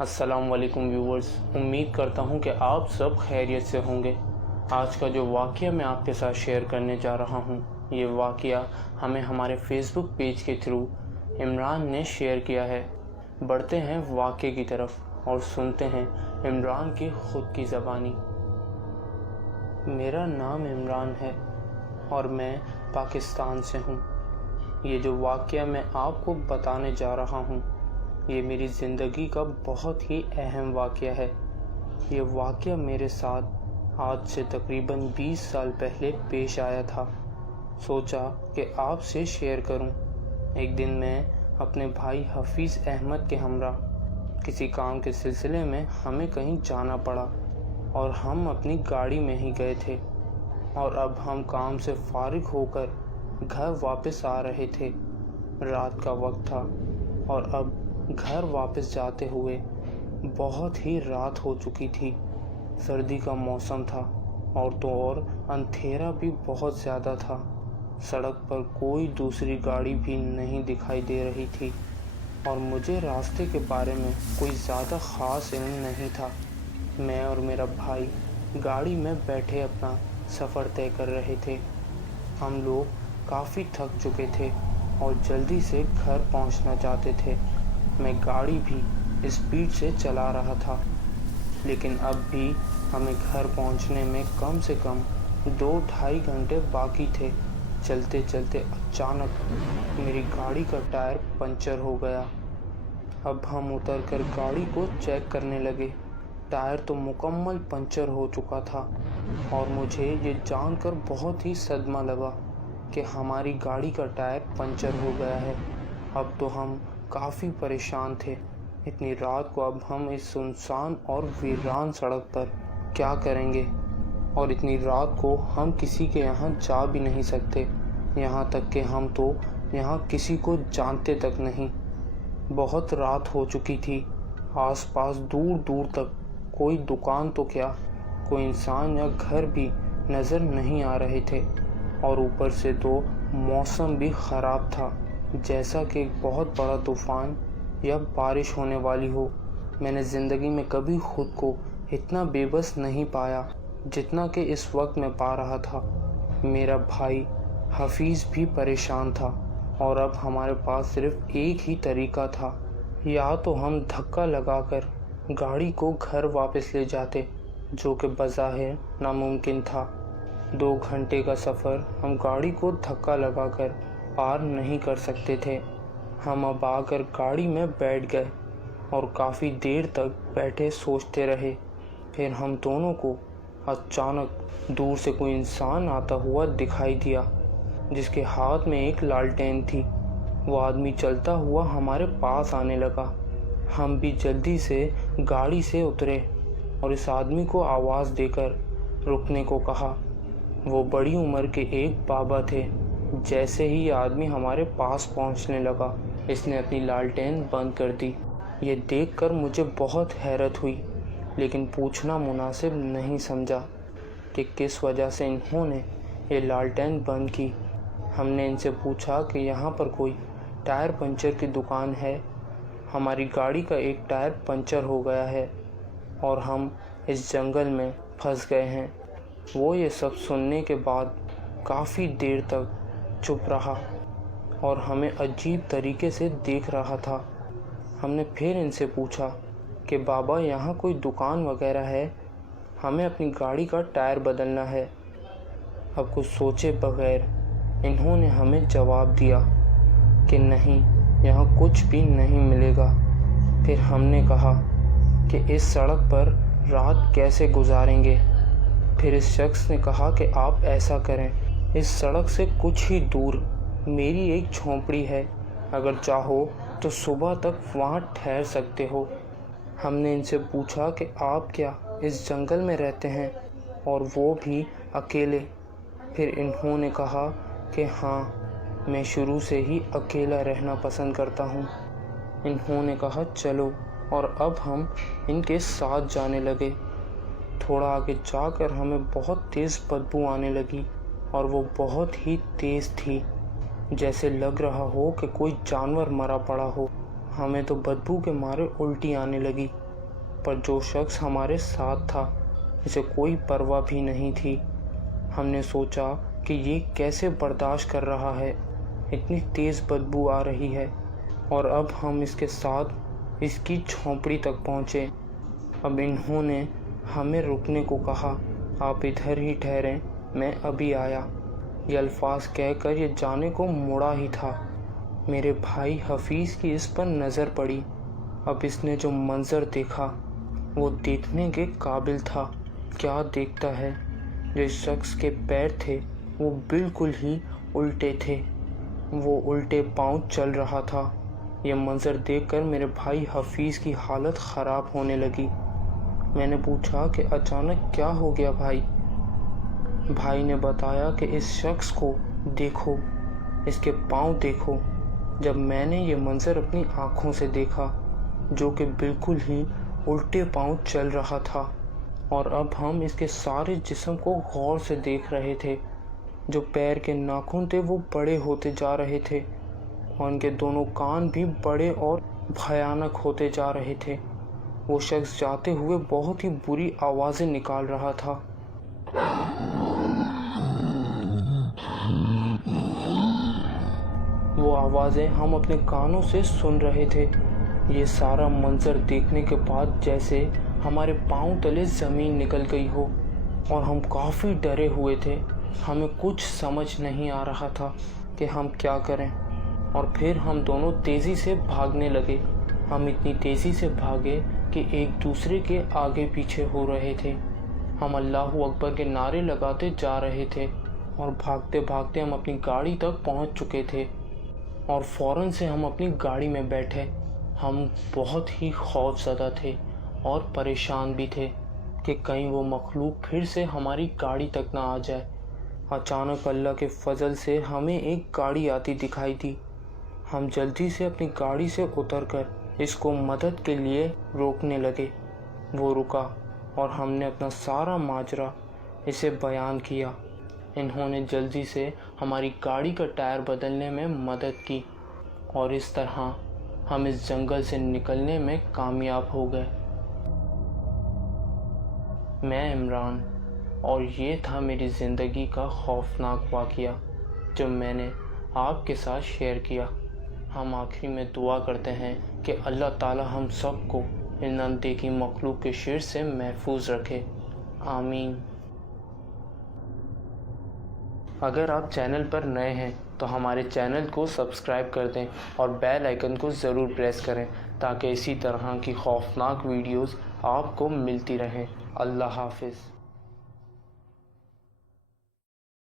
अस्सलाम वालेकुम व्यूवर्स, उम्मीद करता हूँ कि आप सब खैरियत से होंगे। आज का जो वाक़या मैं आपके साथ शेयर करने जा रहा हूँ, ये वाक़या हमें हमारे फेसबुक पेज के थ्रू इमरान ने शेयर किया है। बढ़ते हैं वाक़ये की तरफ और सुनते हैं इमरान की ख़ुद की ज़बानी। मेरा नाम इमरान है और मैं पाकिस्तान से हूँ। ये जो वाक़या मैं आपको बताने जा रहा हूँ, ये मेरी ज़िंदगी का बहुत ही अहम वाक़या है। ये वाक़या मेरे साथ आज से तकरीबन 20 साल पहले पेश आया था। सोचा कि आपसे शेयर करूं। एक दिन मैं अपने भाई हफीज़ अहमद के हमरा किसी काम के सिलसिले में हमें कहीं जाना पड़ा और हम अपनी गाड़ी में ही गए थे और अब हम काम से फारिग होकर घर वापस आ रहे थे। रात का वक्त था और अब घर वापस जाते हुए बहुत ही रात हो चुकी थी। सर्दी का मौसम था और तो और अंधेरा भी बहुत ज़्यादा था। सड़क पर कोई दूसरी गाड़ी भी नहीं दिखाई दे रही थी और मुझे रास्ते के बारे में कोई ज़्यादा ख़ास इल्म नहीं था। मैं और मेरा भाई गाड़ी में बैठे अपना सफ़र तय कर रहे थे। हम लोग काफ़ी थक चुके थे और जल्दी से घर पहुंचना चाहते थे। मैं गाड़ी भी स्पीड से चला रहा था, लेकिन अब भी हमें घर पहुंचने में कम से कम 2-2.5 घंटे बाकी थे। चलते चलते अचानक मेरी गाड़ी का टायर पंचर हो गया। अब हम उतरकर गाड़ी को चेक करने लगे। टायर तो मुकम्मल पंचर हो चुका था और मुझे ये जानकर बहुत ही सदमा लगा कि हमारी गाड़ी का टायर पंचर हो गया है। अब तो हम काफ़ी परेशान थे। इतनी रात को अब हम इस सुनसान और वीरान सड़क पर क्या करेंगे, और इतनी रात को हम किसी के यहाँ जा भी नहीं सकते। यहाँ तक कि हम तो यहाँ किसी को जानते तक नहीं। बहुत रात हो चुकी थी। आसपास दूर दूर तक कोई दुकान तो क्या, कोई इंसान या घर भी नज़र नहीं आ रहे थे और ऊपर से तो मौसम भी ख़राब था, जैसा कि एक बहुत बड़ा तूफ़ान या बारिश होने वाली हो। मैंने ज़िंदगी में कभी खुद को इतना बेबस नहीं पाया जितना कि इस वक्त मैं पा रहा था। मेरा भाई हफीज़ भी परेशान था और अब हमारे पास सिर्फ़ एक ही तरीका था, या तो हम धक्का लगाकर गाड़ी को घर वापस ले जाते, जो कि बज़ाहिर नामुमकिन था। 2 घंटे का सफ़र हम गाड़ी को धक्का लगाकर पार नहीं कर सकते थे। हम अब आकर गाड़ी में बैठ गए और काफ़ी देर तक बैठे सोचते रहे। फिर हम दोनों को अचानक दूर से कोई इंसान आता हुआ दिखाई दिया, जिसके हाथ में एक लालटेन थी। वो आदमी चलता हुआ हमारे पास आने लगा। हम भी जल्दी से गाड़ी से उतरे और इस आदमी को आवाज़ देकर रुकने को कहा। वो बड़ी उम्र के एक बाबा थे। जैसे ही आदमी हमारे पास पहुंचने लगा, इसने अपनी लालटेन बंद कर दी। ये देखकर मुझे बहुत हैरत हुई, लेकिन पूछना मुनासिब नहीं समझा कि किस वजह से इन्होंने ये लालटेन बंद की। हमने इनसे पूछा कि यहाँ पर कोई टायर पंचर की दुकान है। हमारी गाड़ी का एक टायर पंचर हो गया है और हम इस जंगल में फंस गए हैं। वो ये सब सुनने के बाद काफ़ी देर तक चुप रहा और हमें अजीब तरीके से देख रहा था। हमने फिर इनसे पूछा कि बाबा, यहाँ कोई दुकान वगैरह है? हमें अपनी गाड़ी का टायर बदलना है। अब कुछ सोचे बगैर इन्होंने हमें जवाब दिया कि नहीं, यहाँ कुछ भी नहीं मिलेगा। फिर हमने कहा कि इस सड़क पर रात कैसे गुजारेंगे। फिर इस शख्स ने कहा कि आप ऐसा करें, इस सड़क से कुछ ही दूर मेरी एक झोंपड़ी है, अगर चाहो तो सुबह तक वहाँ ठहर सकते हो। हमने इनसे पूछा कि आप क्या इस जंगल में रहते हैं, और वो भी अकेले? फिर इन्होंने कहा कि हाँ, मैं शुरू से ही अकेला रहना पसंद करता हूँ। इन्होंने कहा चलो, और अब हम इनके साथ जाने लगे। थोड़ा आगे जाकर हमें बहुत तेज़ बदबू आने लगी और वो बहुत ही तेज़ थी, जैसे लग रहा हो कि कोई जानवर मरा पड़ा हो। हमें तो बदबू के मारे उल्टी आने लगी। पर जो शख्स हमारे साथ था इसे कोई परवाह भी नहीं थी। हमने सोचा कि ये कैसे बर्दाश्त कर रहा है, इतनी तेज़ बदबू आ रही है। और अब हम इसके साथ इसकी झोंपड़ी तक पहुँचे। अब इन्होंने हमें रुकने को कहा। आप इधर ही ठहरें, मैं अभी आया। ये अल्फाज कहकर ये जाने को मुड़ा ही था। मेरे भाई हफीज़ की इस पर नज़र पड़ी। अब इसने जो मंज़र देखा वो देखने के काबिल था। क्या देखता है, जिस शख्स के पैर थे वो बिल्कुल ही उल्टे थे, वो उल्टे पांव चल रहा था। ये मंज़र देखकर मेरे भाई हफीज़ की हालत ख़राब होने लगी। मैंने पूछा कि अचानक क्या हो गया भाई। भाई ने बताया कि इस शख्स को देखो, इसके पाँव देखो। जब मैंने ये मंज़र अपनी आँखों से देखा, जो कि बिल्कुल ही उल्टे पाँव चल रहा था, और अब हम इसके सारे जिस्म को गौर से देख रहे थे। जो पैर के नाखून थे वो बड़े होते जा रहे थे और उनके दोनों कान भी बड़े और भयानक होते जा रहे थे। वो शख्स जाते हुए बहुत ही बुरी आवाज़ें निकाल रहा था। वो आवाज़ें हम अपने कानों से सुन रहे थे। ये सारा मंज़र देखने के बाद जैसे हमारे पाँव तले ज़मीन निकल गई हो और हम काफ़ी डरे हुए थे। हमें कुछ समझ नहीं आ रहा था कि हम क्या करें, और फिर हम दोनों तेज़ी से भागने लगे। हम इतनी तेज़ी से भागे कि एक दूसरे के आगे पीछे हो रहे थे। हम अल्लाहू अकबर के नारे लगाते जा रहे थे और भागते भागते हम अपनी गाड़ी तक पहुंच चुके थे और फ़ौरन से हम अपनी गाड़ी में बैठे। हम बहुत ही खौफज़दा थे और परेशान भी थे कि कहीं वो मखलूक फिर से हमारी गाड़ी तक ना आ जाए। अचानक अल्लाह के फजल से हमें एक गाड़ी आती दिखाई दी। हम जल्दी से अपनी गाड़ी से उतरकर इसको मदद के लिए रोकने लगे। वो रुका और हमने अपना सारा माजरा इसे बयान किया। इन्होंने जल्दी से हमारी गाड़ी का टायर बदलने में मदद की और इस तरह हम इस जंगल से निकलने में कामयाब हो गए। मैं इमरान, और ये था मेरी ज़िंदगी का खौफनाक वाक़या जो मैंने आपके साथ शेयर किया। हम आखिरी में दुआ करते हैं कि अल्लाह ताला हम सब को इन अनदेखी मखलूक के शर से महफूज रखे। आमीन। अगर आप चैनल पर नए हैं तो हमारे चैनल को सब्सक्राइब कर दें और बेल आइकन को ज़रूर प्रेस करें ताकि इसी तरह की खौफनाक वीडियोस आपको मिलती रहें। अल्लाह हाफ़िज़।